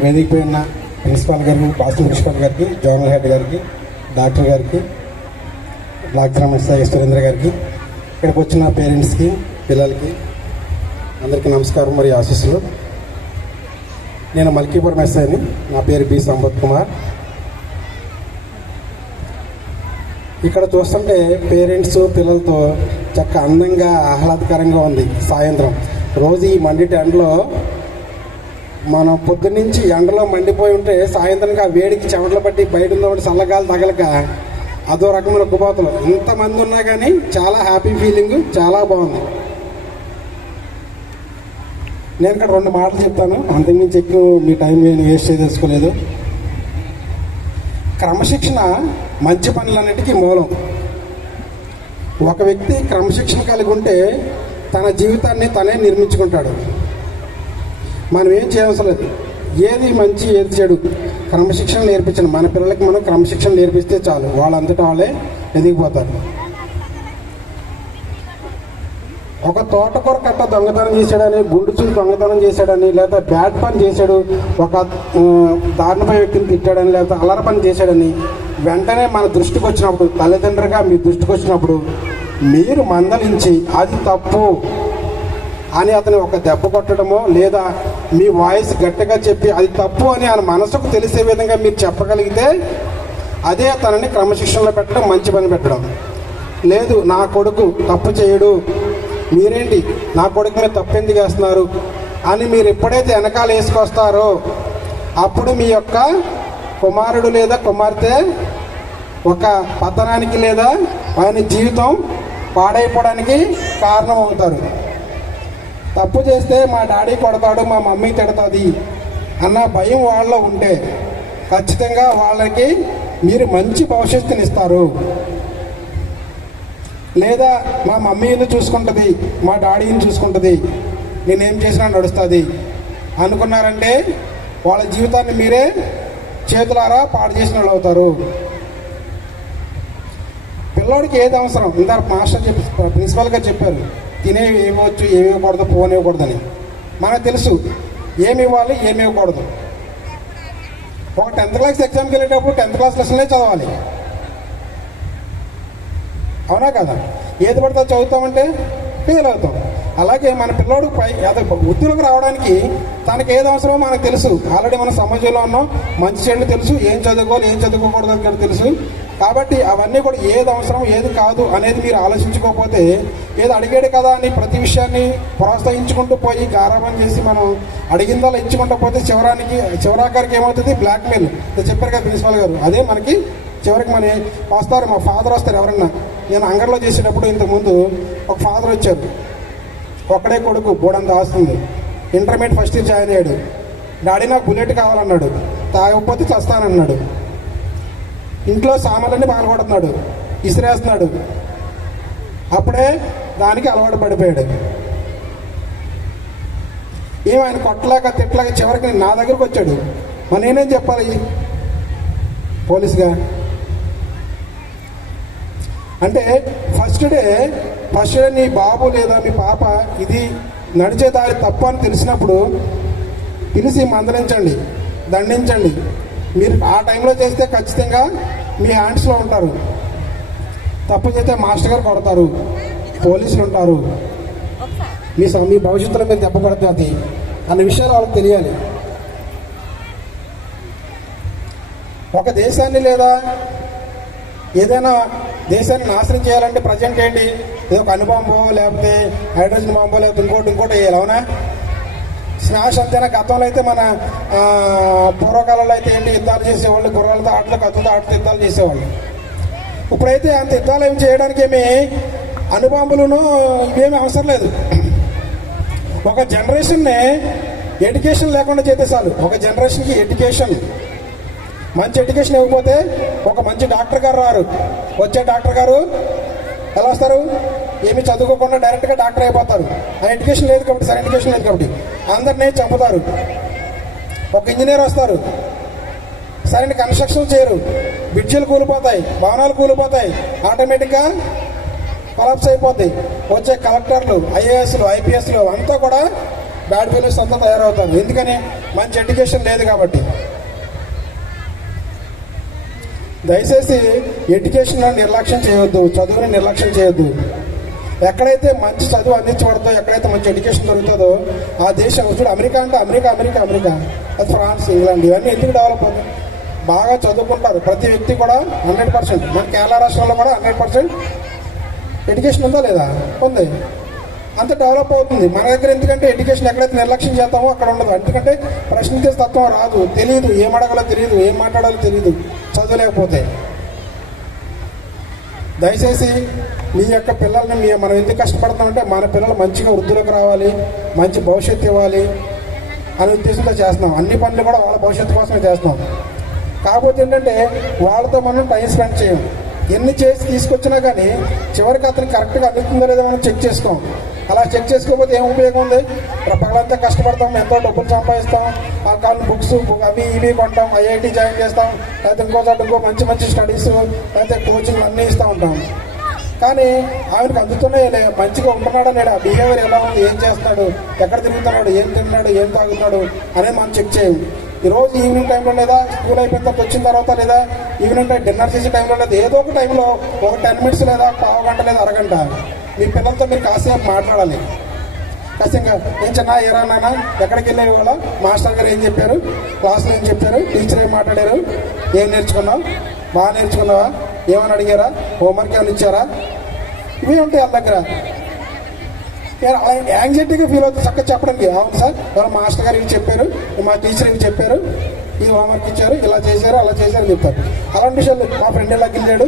వేదిక పైన ప్రిన్సిపాల్ గారికి, పాస్టర్ ప్రిన్సిపాల్ గారికి, జోనల్ హెడ్ గారికి, డాక్టర్ గారికి, డాక్టర్ ఎస్ఐ సురేంద్ర గారికి, ఇక్కడికి వచ్చిన పేరెంట్స్కి, పిల్లలకి అందరికీ నమస్కారం మరియు ఆశీస్సులు. నేను మల్కీపురం ఎస్ఐని. నా పేరు బి సంపత్ కుమార్. ఇక్కడ చూస్తుంటే పేరెంట్స్ పిల్లలతో చక్కగా అందంగా ఆహ్లాదకరంగా ఉంది. సాయంత్రం రోజు ఈ మండిటి ఎండలో మనం పొద్దున్నుంచి ఎండలో మండిపోయి ఉంటే సాయంత్రంగా వేడికి చెమటలు పట్టి బయట ఉందో చల్లగాలు తగలక అదో రకమైన ఉక్కుపోతలు. ఇంతమంది ఉన్నా కానీ చాలా హ్యాపీ ఫీలింగ్, చాలా బాగుంది. నేను ఇక్కడ 2 మాటలు చెప్తాను, అంతకుమించి ఎక్కువ మీ టైం నేను వేస్ట్ చేసుకోలేదు. క్రమశిక్షణ మంచి పనులన్నిటికీ మూలం. ఒక వ్యక్తి క్రమశిక్షణ కలిగి ఉంటే తన జీవితాన్ని తనే నిర్మించుకుంటాడు. మనం ఏం చేయవలసిన లేదు. ఏది మంచి ఏది చెడు క్రమశిక్షణ నేర్పించండి. మన పిల్లలకి మనం క్రమశిక్షణ నేర్పిస్తే చాలు, వాళ్ళంతటా వాళ్ళే ఎదిగిపోతారు. ఒక తోటకూర కట్ట దొంగతనం చేశాడని, గుండు చూసి దొంగతనం చేశాడని, లేదా బ్యాడ్ పని చేశాడు, ఒక దారుణపై వ్యక్తిని తిట్టాడని, లేదా అల్లరి పని చేశాడని వెంటనే మన దృష్టికి వచ్చినప్పుడు, తల్లిదండ్రులుగా మీ దృష్టికి వచ్చినప్పుడు మీరు మందలించి అది తప్పు అని అతను ఒక దెబ్బ కొట్టడమో, లేదా మీ వాయిస్ గట్టిగా చెప్పి అది తప్పు అని ఆయన మనసుకు తెలిసే విధంగా మీరు చెప్పగలిగితే అదే తనని క్రమశిక్షణలో పెట్టడం, మంచి పని పెట్టడం. లేదు నా కొడుకు తప్పు చేయడు, మీరేంటి నా కొడుకు మీద తప్పు ఎందుకు వేస్తున్నారు అని మీరు ఎప్పుడైతే వెనకాల వేసుకొస్తారో అప్పుడు మీ యొక్క కుమారుడు లేదా కుమార్తె ఒక పతనానికి లేదా ఆయన జీవితం పాడైపోవడానికి కారణం అవుతారు. తప్పు చేస్తే మా డాడీ కొడతాడు, మా మమ్మీ తిడతాది అన్న భయం వాళ్ళలో ఉంటే ఖచ్చితంగా వాళ్ళకి మీరు మంచి భవిష్యత్తునిస్తారు. లేదా మా మమ్మీని చూసుకుంటుంది, మా డాడీని చూసుకుంటుంది, నేనేం చేసినా నడుస్తుంది అనుకున్నారంటే వాళ్ళ జీవితాన్ని మీరే చేతులారా పాడు చేసిన వాళ్ళు అవుతారు. పిల్లోడికి ఏది అవసరం, ఇందాక మాస్టర్ ప్రిన్సిపల్ గారు చెప్పారు, తినేవి ఇవ్వచ్చు, ఏమి ఇవ్వకూడదు, ఫోన్ ఇవ్వకూడదని. మనకు తెలుసు ఏమి ఇవ్వాలి, ఏమి ఇవ్వకూడదు. ఒక 10th క్లాస్ ఎగ్జామ్కి వెళ్ళేటప్పుడు 10th క్లాస్ లెసన్లే చదవాలి, అవునా కదా? ఏది పడితే చదువుతామంటే ఫెయిల్ అవుతాం. అలాగే మన పిల్లోడు వృత్తిలోకి రావడానికి తనకి ఏది అవసరమో మనకు తెలుసు. ఆల్రెడీ మన సమాజంలో ఉన్నాం, మంచి చెడు తెలుసు, ఏం చదువుకోవాలి ఏం చదువుకోకూడదు అని తెలుసు. కాబట్టి అవన్నీ కూడా ఏది అవసరం ఏది కాదు అనేది మీరు ఆలోచించుకోకపోతే, ఏదో అడిగాడు కదా అని ప్రతి విషయాన్ని ప్రోత్సహించుకుంటూ పోయి గారాబం చేసి మనం అడిగిందలా ఇచ్చుకుంటూ పోతే చివరాఖరికి ఏమవుతుంది, బ్లాక్మెయిల్. చెప్పారు కదా ప్రిన్సిపాల్ గారు, అదే మనకి చివరికి మన వస్తారు. మా ఫాదర్ వస్తారు ఎవరన్నా. నేను అంగడిలో చేసేటప్పుడు ఇంతకుముందు ఒక ఫాదర్ వచ్చారు, ఒక్కడే కొడుకు, బోడంత ఆస్తుంది, ఇంటర్మీడియట్ ఫస్ట్ ఇయర్ జాయిన్ అయ్యాడు. డాడీ నాకు బుల్లెట్ కావాలన్నాడు, తాగకపోతే చస్తానన్నాడు. ఇంట్లో సామాన్లన్నీ పగలగొడుతున్నాడు, ఇసిరేస్తున్నాడు. అప్పుడే దానికి అలవాటు పడిపోయాడు. ఆయన కొట్టలేక తిట్టలేక చివరికి నా దగ్గరకు వచ్చాడు. మరి నేనేం చెప్పాలి పోలీసుగా? అంటే ఫస్ట్ డే నీ బాబు లేదా మీ పాప ఇది నడిచే దారి తప్పు అని తెలిసినప్పుడు పిలిచి మందలించండి, దండించండి. మీరు ఆ టైంలో చేస్తే ఖచ్చితంగా మీ హ్యాండ్స్లో ఉంటారు. తప్పు చేస్తే మాస్టర్ గారు కొడతారు, పోలీసులు ఉంటారు, మీ భవిష్యత్తులో మీరు దెబ్బ కొడుతుంది అన్న విషయాలు వాళ్ళకి తెలియాలి. ఒక దేశాన్ని లేదా ఏదైనా దేశాన్ని నాశనం చేయాలంటే ప్రజెంట్ ఏంటి, ఏదో ఒక అణుబాంబో లేకపోతే హైడ్రోజన్ బాంబో లేకపోతే ఇంకోటి వేయాలి, అవునా? స్మాష్ అంతేనా? గతంలో అయితే మన పూర్వకాలంలో అయితే ఏంటి, యుద్ధాలు చేసేవాళ్ళు, గుర్రాలతో ఆటలు, కత్తులతో ఆటలు యుద్ధాలు చేసేవాళ్ళు. ఇప్పుడైతే అంత యుద్ధాలు ఏమి చేయడానికి ఏమి అణుబాంబులను ఇవేమీ అవసరం లేదు. ఒక జనరేషన్ని ఎడ్యుకేషన్ లేకుండా చేస్తే చాలు. ఒక జనరేషన్కి ఎడ్యుకేషన్, మంచి ఎడ్యుకేషన్ ఇవ్వకపోతే ఒక మంచి డాక్టర్ గారు రారు. వచ్చే డాక్టర్ గారు ఎలా వస్తారు, ఏమి చదువుకోకుండా డైరెక్ట్గా డాక్టర్ అయిపోతారు. ఆ ఎడ్యుకేషన్ లేదు కాబట్టి, సరైన ఎడ్యుకేషన్ లేదు కాబట్టి అందరినీ చంపుతారు. ఒక ఇంజనీర్ వస్తారు, సరైన కన్స్ట్రక్షన్ చేయరు, బ్రిడ్జిలు కూలిపోతాయి, భవనాలు కూలిపోతాయి, ఆటోమేటిక్గా కొలాప్స్ అయిపోతాయి. వచ్చే కలెక్టర్లు, ఐఏఎస్లు, ఐపీఎస్లు అంతా కూడా బ్యాడ్ ఫెలోస్ అంతా తయారవుతారు. ఎందుకని? మంచి ఎడ్యుకేషన్ లేదు కాబట్టి. దయచేసి ఎడ్యుకేషన్ నిర్లక్ష్యం చేయొద్దు, చదువుని నిర్లక్ష్యం చేయొద్దు. ఎక్కడైతే మంచి చదువు అందించబడుతుందో, ఎక్కడైతే మంచి ఎడ్యుకేషన్ దొరుకుతుందో ఆ దేశం, చూడు అమెరికా అంటే అమెరికా, అది ఫ్రాన్స్, ఇంగ్లాండ్, ఇవన్నీ ఎందుకు డెవలప్ అవుతాయి? బాగా చదువుకుంటారు ప్రతి వ్యక్తి కూడా 100%. మన కేరళ రాష్ట్రంలో కూడా 100% ఎడ్యుకేషన్ ఉందా లేదా? ఉంది. అంత డెవలప్ అవుతుంది. మన దగ్గర ఎందుకంటే ఎడ్యుకేషన్ ఎక్కడైతే నిర్లక్ష్యం చేస్తామో అక్కడ ఉండదు. ఎందుకంటే ప్రశ్నించే తత్వం రాదు, తెలియదు, ఏం అడగాలో తెలియదు, ఏం మాట్లాడాలో తెలియదు చదవలేకపోతే. దయచేసి మీ యొక్క పిల్లల్ని మనం ఎందుకు కష్టపడతామంటే మన పిల్లలు మంచిగా వృద్ధిలోకి రావాలి, మంచి భవిష్యత్తు ఇవ్వాలి అనే ఉద్దేశంతో చేస్తున్నాం. అన్ని పనులు కూడా వాళ్ళ భవిష్యత్తు కోసమే చేస్తున్నాం. కాకపోతే ఏంటంటే వాళ్ళతో మనం టైం స్పెండ్ చేయం. ఎన్ని చేసి తీసుకొచ్చినా కానీ చివరికి అతనికి కరెక్ట్గా అందుతుందో లేదో మనం చెక్ చేసుకోం. అలా చెక్ చేసుకోకపోతే ఏం ఉపయోగం ఉంది? పగలంతా కష్టపడతాం, ఎంతో డబ్బులు సంపాదిస్తాం, ఆ కాలం బుక్స్ అవి ఇవి కొంటాం, ఐఐటి జాయిన్ చేస్తాం, లేకపోతే ఇంకో మంచి స్టడీస్, లేకపోతే కోచింగ్ అన్నీ ఇస్తూ ఉంటాం. కానీ ఆమెకు అందుతున్నాయి, మంచిగా ఉంటున్నాడా లేడా, బిహేవియర్ ఎలా ఉంది, ఏం చేస్తున్నాడు, ఎక్కడ తిరుగుతున్నాడు, ఏం తిన్నాడు, ఏం తాగుతున్నాడు అనేది మనం చెక్ చేయం. ఈరోజు ఈవినింగ్ టైంలో లేదా స్కూల్ అయిపోయిన తర్వాత వచ్చిన తర్వాత లేదా ఈవినింగ్ టైం డిన్నర్ చేసే టైంలో లేదా ఏదో ఒక టైంలో ఒక 10 minutes లేదా పావు గంట లేదా అరగంట మీ పిల్లలతో మీరు కాసేపు మాట్లాడాలి. ఖచ్చితంగా ఏం చిన్న ఏరానా ఎక్కడికి వెళ్ళేవి కూడా మాస్టర్ గారు ఏం చెప్పారు, క్లాస్లో ఏం చెప్పారు, టీచర్ ఏం మాట్లాడారు, ఏం నేర్చుకున్నావు, బాగా నేర్చుకున్నావా, ఏమని అడిగారా, హోంవర్క్ ఏమైనా ఇచ్చారా, ఇవి ఉంటాయి వాళ్ళ దగ్గర. యాంగ్జైటీగా ఫీల్ అవుతుంది చక్కగా చెప్పడానికి. అవును సార్, ఎవరో మాస్టర్ గారు ఇవి చెప్పారు, మా టీచర్ ఇవి చెప్పారు, ఇది హోంవర్క్ ఇచ్చారు, ఇలా చేశారు, అలా చేశారు చెప్తారు. అలాంటి విషయాలు మా ఫ్రెండ్ ఇలా గిల్లాడు